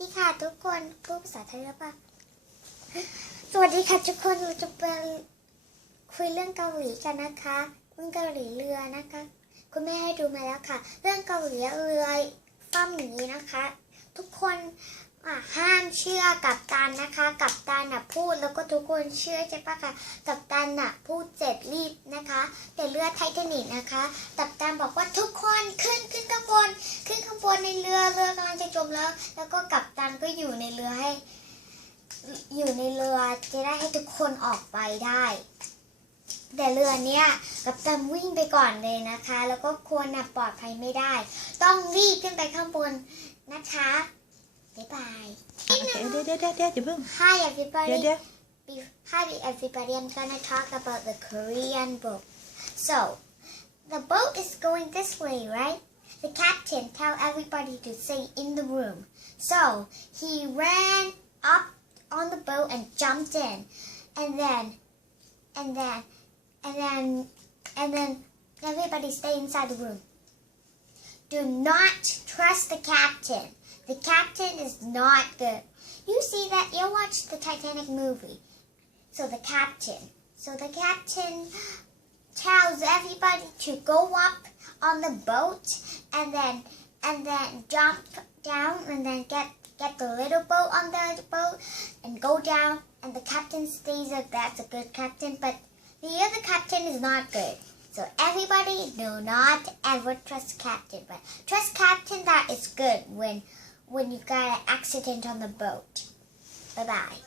ดีค่ะทุกคนพูดภาษาไทยแล้วปะสวัสดีค่ะทุกคนเราจะไปคุยเรื่องเกาหลีกันนะคะเรื่องเกาหลีเรือนะคะคุณแม่ให้ดูมาแล้วค่ะเรื่องเกาหลีเรือฟ้าหมีนะคะทุกคนห้ามเชื่อกัปตันนะคะกัปตันพูดแล้วก็ทุกคนเชื่อใช่ปะคะกัปตันพูดเสร็จรีบนะคะแต่เรือไททานิคนะคะกัปตันบอกว่าทุกคนขึ้นข้างบนในเรือกำลังจะจมแล้วก็กัปตันก็อยู่ในเรือจะได้ให้ทุกคนออกไปได้แต่เรือเนี้ยกัปตันวิ่งไปก่อนเลยนะคะแล้วก็คนปลอดภัยไม่ได้ต้องรีบขึ้นไปข้างบนนะคะบ๊ายบายเดี๋ยวอย่าเพิ่ง Hi everybody เดี๋ยว Hi everybody I'm gonna talk about the Korean boat so the boat is going this way right the captain tell everybody to stay in the room so he ran up on the boat and jumped in and then everybody stay inside the room do not trust the captain. The captain is not good. You see that? You watched the Titanic movie. So the captain tells everybody to go up on the boat and then jump down and then get the little boat on the boat and go down and the captain stays up. That's a good captain, but the other captain is not good. So everybody do not ever trust captain, but trust captain that is good when you got an accident on the boat. Bye-bye.